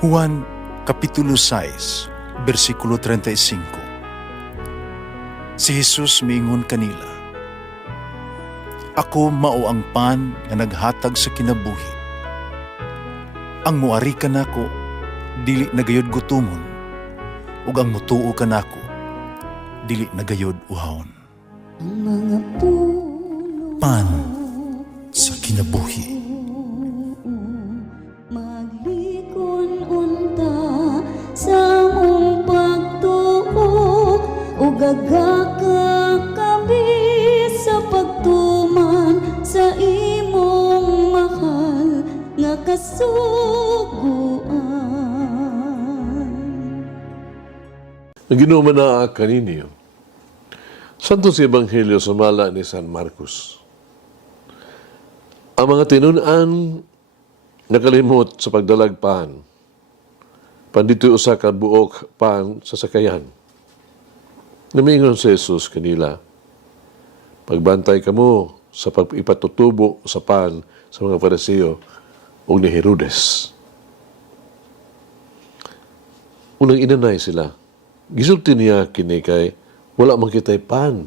Juan Kapitulo 6, versikulo 35. Si Jesus miingon kanila, "Ako mao ang pan nga naghatag sa kinabuhi. Ang muari kanako dili nagayod gutomon, ug ang mutuo kanako dili nagayod uhawon." Ang mga puno Pan sa kinabuhi. maglikon unta sa mong pagtuo ug gagaka kami sa pagtuman sa imong mahal nga kasuguan. Naginuman na kaninyo. Santo si Ebanghelyo sumala ni San Marcos. Ang mga tinunan nakalimot sa pagdalag pan. Pandito usa ka buok pan sa sakayan. Namingon si Jesus kanila, "Pagbantay kamo sa pag-ipatutubo sa pan sa mga Pariseo o ni Herodes." Unang inanay sila. Gisulti niya kini kay wala man kitay pan.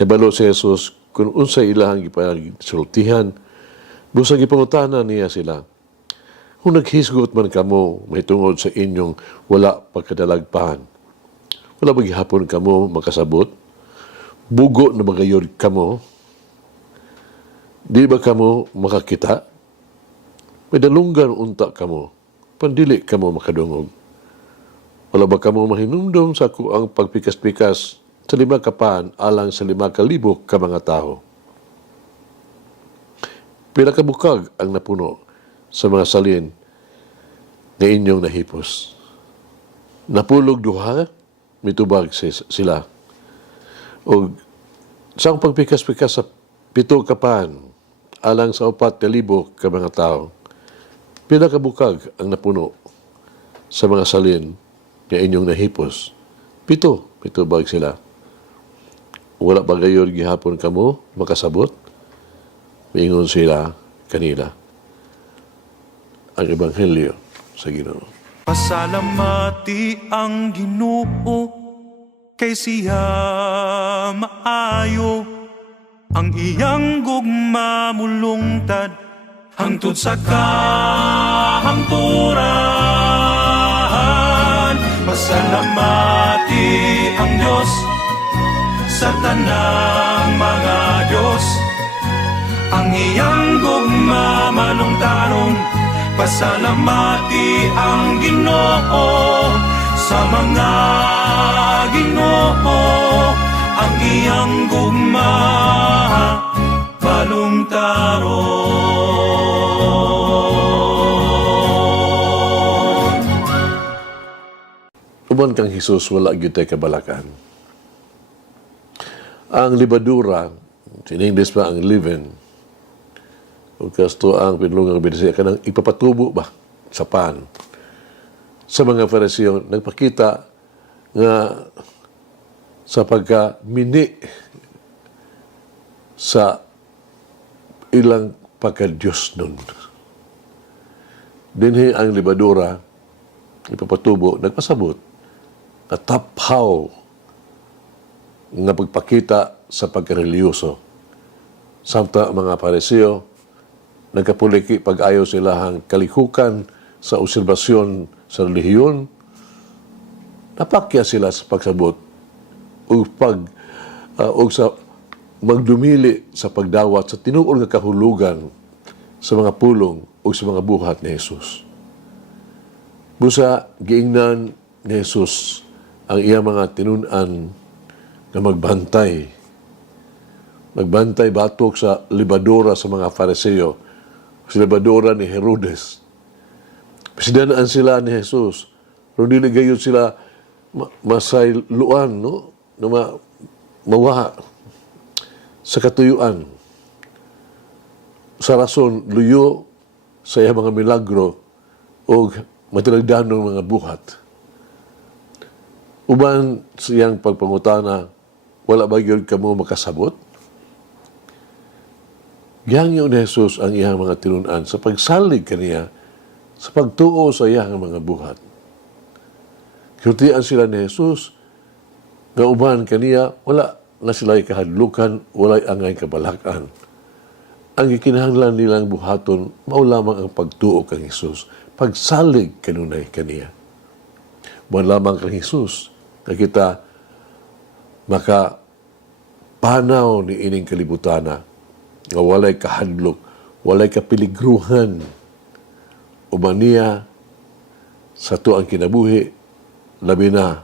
Nabalo si Jesus kung unsa ilahang gipasultihan, busag ipangutana niya sila. Kung naghisgot man kamo mahitungod sa inyong wala pagkadalagpahan, wala ba gihapon kamo makasabot? Bugo na magayod kamo? Di ba kamo makakita? May dalunggan unta kamo, pandili kamo makadungog. Wala ba kamo mahinumdum sa ang pagpikas-pikas sa 5 kapan alang sa 5,000 ka mga tao? Pila ka bukag ang napuno sa mga salin na inyong nahipos. Napulog duha, mitubag sila. O sa ang pagpikas-pikas sa 7 kapan alang sa 4,000 ka mga tao, pila ka bukag ang napuno sa mga salin na inyong nahipos. 7 bag sila. Wala ba gayon gihapon kamo makasabot? Miingon sila kanila. Ang Ebanghelyo sa Ginoo. Pasalamati ang Ginoo kay siya maayo, ang iyang gugma mulungtad hangtod sa kahangturan. Pasalamati ang Diyos sa tanang mga Diyos, ang iyang gugma malungtaron. Pasalamati ang Ginoo sa mga Ginoo, ang iyang gugma malungtaron. Uban kang Jesus wala gyud tay kabalakan. Ang libadura, in English pa ang leaven, o kasto ang pinulungang binisiya ka ng ipapatubo ba sa pan. Sa mga Pariseo, nagpakita nga sa pagka-mini sa ilang pagka-Diyos nun. Dinhi ang libadura, ipapatubo, nagpasabot, na taphaw nga pagpakita sa pagkareliyoso. Samta mga Pariseo, nagkapuliki pag-ayaw silahang kalikukan sa obserbasyon sa relihiyon, napakya sila sa pagsabot o sa magdumili sa pagdawat sa tinuol nga kahulugan sa mga pulong o sa mga buhat ni Jesus. Busa, giingnan ni Jesus ang iya mga tinunan na magbantay batok sa libadura sa mga Pariseo, sa libadura ni Herodes. Pisidaan sila ni Jesus, pero dili gayon sila masayluan, no? Na mawaha sa katuyuan. Sa rason, luyo sa iya mga milagro o matilagdanong mga buhat. Uban siyang pagpangutana, wala ba yun kamo makasabot? Gihangyo ni Jesus ang iyang mga tinunan sa pagsalig kaniya sa pagtuo sa iyang mga buhat. Kirtian sila ni Jesus, nga uban kaniya, wala na sila'y kahadlukan, wala'y angay kabalakan. Ang ikinahanglan nilang buhaton, mao lamang ang pagtuo kang Jesus, pagsalig kanunay kaniya. Buwan lamang kang Jesus, na kita makapanaw ni ining kalibutana, nga walay kahadlok, walay kapiligruhan, uban niya sa tuang kinabuhi, labi na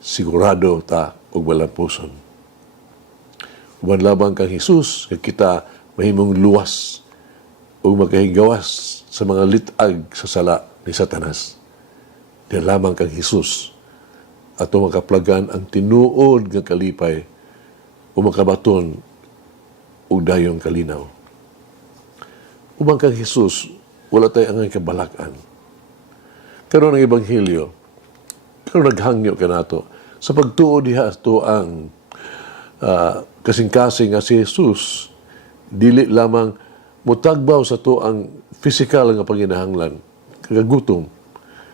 sigurado ta og malampuson. Uban lamang kang Jesus, nga kita mahimong luwas o makahigawas sa mga litag sa sala ni Satanas. Di lamang kang Jesus ato makaplagan ang tinuod nga kalipay o makabaton o dayong kalinaw. Ubang kang Jesus, wala tayo ang kabalakan. Karon ang Ebanghelyo, karon naghangyo ka nato sa pagtuo diha ato ang kasing-kasing nga si Jesus, dili lamang mutagbaw sa to ang physical nga panginahanglan, kagagutom,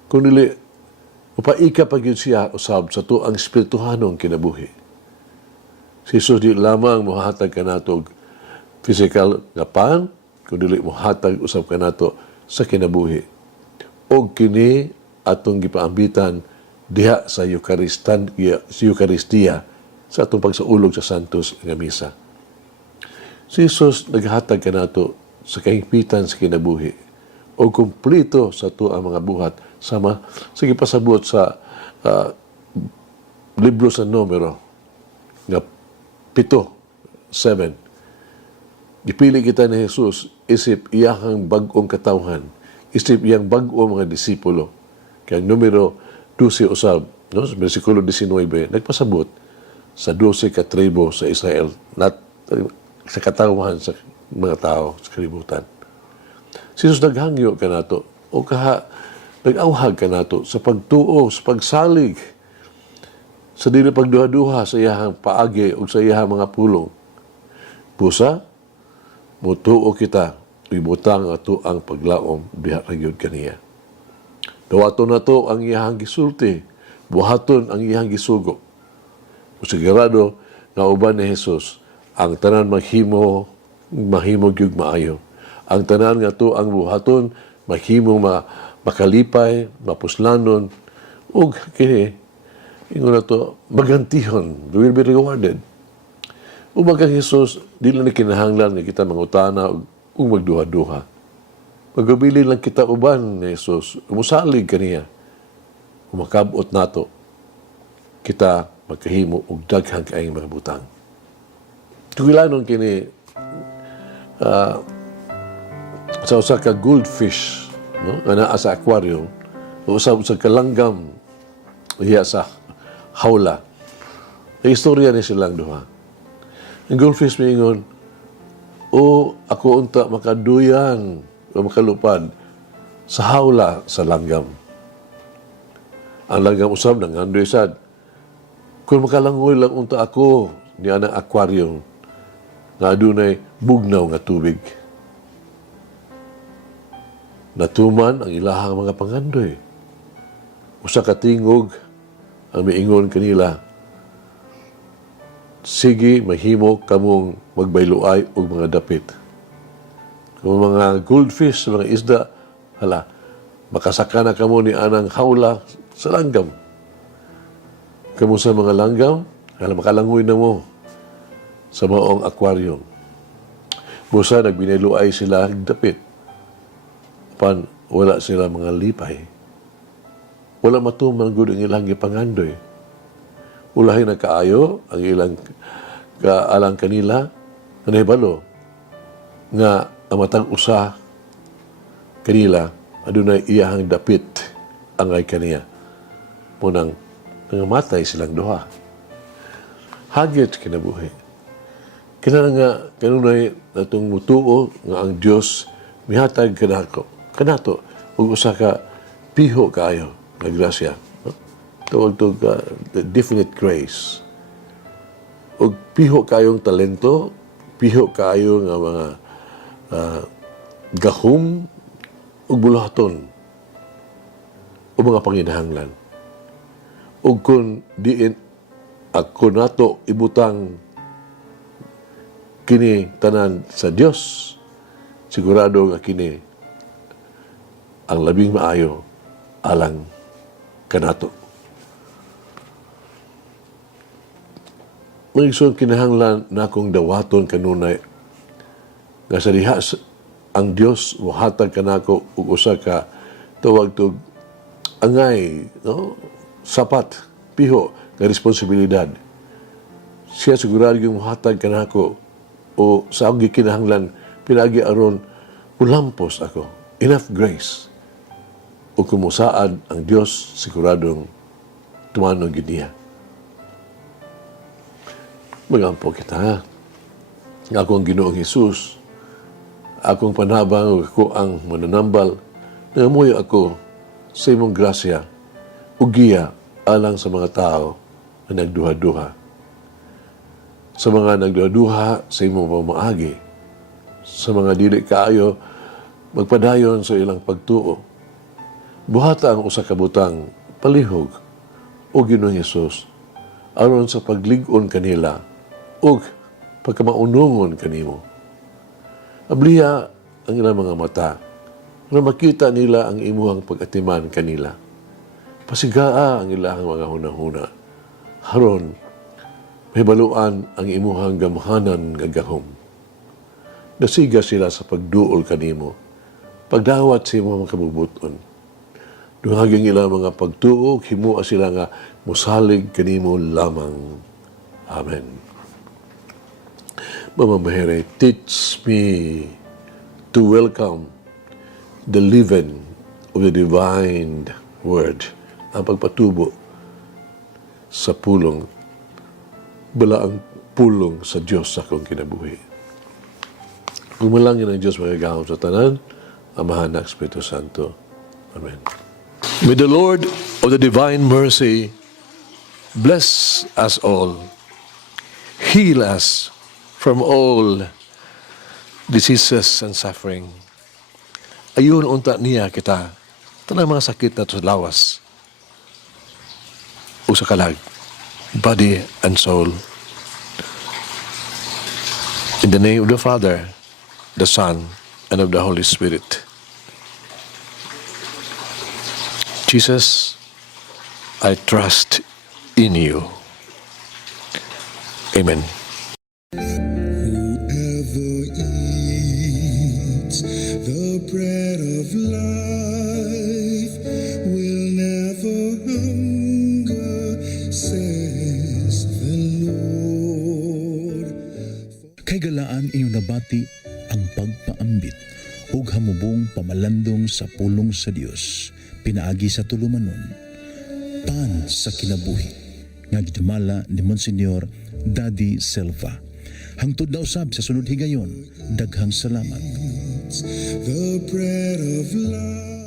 kung dili upaika pa gyud siya usab sa to ang espirituhanong kinabuhi. Si Jesus di lamang mohatag kanatog physical nga pan, kung dili mohatag usab kanato sa kinabuhi. Og kini atong gipaambitan diha sa Eucharistia sa atong pagsaulog sa Santos nga misa. Si Jesus naghatag kanato sa kahigpitan sa kinabuhi o kumplito sa tuang mga buhat sama sa gipasabot sa libro sa numero nga 7. Gipili kita ni Jesus isip iyang bag-ong katawhan, isip iyang bag-ong mga disipulo. Kaya numero 12 usab, no? Sa versikulo 19, nagpasabot sa 12 ka tribo sa Israel, sa katawhan sa mga tao sa kalibutan. Si Jesus naghangyo ka nato o nag-awhag ka nato sa pagtuo, sa pagsalig, sa dili pagduha-duha sa iyahang paagi o sa iyahang mga pulong. Busa, mutuo kita, ibutang ato ang paglaom, diha ra gyud kaniya. Dawaton na to ang iyahang gisulti, buhaton ang iyahang gisugo. Sigurado na uban ni Jesus, ang tanan mahimo gyud maayo. Ang tanan nga to ang buhaton mahimo makalipay, mapuslanon, ug kini ingon na to magantihon, will be rewarded. Uban kang Jesus, di lang kinahanglan nga kita mangutana ug magduha-duha. Magabili lang kita uban ni Jesus, umusalig kaniya. Umakabot nato, kita magkahimo og daghang kaayong mga butang. Tugilanon kini sa usa ka goldfish, no, nga naa sa aquarium, usab sa kalanggam hiya sa hawla. Ang istorya ni silang duha. Ang goldfish miingon, o ako unta makaduyan o makalupad sa hawla sa langgam. Ang langgam usab nangandoy sad, kung makalangoy lang unta ako ni anang aquarium nga adunay bugnaw nga tubig. Natuman ang ilahang mga pangandoy. Usa ka tingog ang miingon kanila, sige, mahimo kamong magbayloay og mga dapit. Kung mga goldfish, mga isda, hala, makasaka na kamo ni anang hawla sa langgam. Kamu sa mga langgam, hala, makalangoy na mo sa maong aquarium. Busa, nagbinayloay sila dapit. Pan, wala sila mga lipay. Wala matuman gud ang ilang gipangandoy. Ulahin na kaayo ang ilang kaalang kanila, nanahibalo, nga ang matang usa kanila, adunay iyahang dapit ang ay kaniya. Munang nangamatay silang duha. Hagit kinabuhi. Kinala nga, kanunay natong mutuo nga ang Diyos mihatag kanato, ug usa ka piho kaayo na grasya. Tawag to definite grace. O piho kayong talento, piho kayo nga mga gahum, ug bulaton o mga panginahanglan. Ug kung diin ako nato ibutang kini tanan sa Dios, sigurado nga kini ang labing maayo alang kanato. Mga kinahanglan na akong dawaton kanunay nga sa diha ang Dios muhatag kanako ug usa ka tawag tog angay, no? Sapat, piho nga responsibilidad. Siya sigurado yung muhatag kanako o sa akong gikinahanglan pinagi aron mulampos ako. Enough grace. O kumusaad ang Dios siguradong tumanong giniya. Magampo kita. Nga akong Ginoong Hesus, akong panabang ako ang mananambal, nangamuyo ako sa imong grasya, ugiya alang sa mga tao na nagduha-duha. Sa mga nagduha-duha sa imong pamaagi, sa mga dili kaayo, magpadayon sa ilang pagtuo. Buhata ang usa ka butang palihog o Ginoong Hesus aron sa paglig-on kanila o pagkamaunungon kanimo. Abliya ang ilang mga mata na makita nila ang imuhang pag-atiman kanila. Pasigaa ang ilang mga hunahuna. Haron, may baluan ang imuhang gamhanan nga gahom. Nasiga sila sa pagduol kanimo, pagdawat sa imuhang kabubuton. Duhagang ilang mga pagtuog, himua sila nga musalig kanimo lamang. Amen. Mamamahere, teach me to welcome the leaven of the divine word. Ang pagpatubo sa pulong, balaang pulong sa Diyos sa akong kinabuhi. Gumalangin ang Diyos magagahom sa tanan, Amahan na Espiritu Santo. Amen. May the Lord of the divine mercy bless us all, heal us from all diseases and suffering. Ayun unta niya kita, tanang mga sakit na sa lawas, o sa kalag, body and soul. In the name of the Father, the Son, and of the Holy Spirit. Jesus, I trust in you. Amen. Whoever eats the bread of life will never hunger, says the Lord. Kay galaan inyong nabati ang pagpaambit ug hamubong pamalandong sa pulong sa Dios pinaagi sa tulumanon pan sa kinabuhi nga gidumala ni Monsignor Daddy Silva. Hangtod na usab sa sunod higayon, daghang salamat. The bread of life.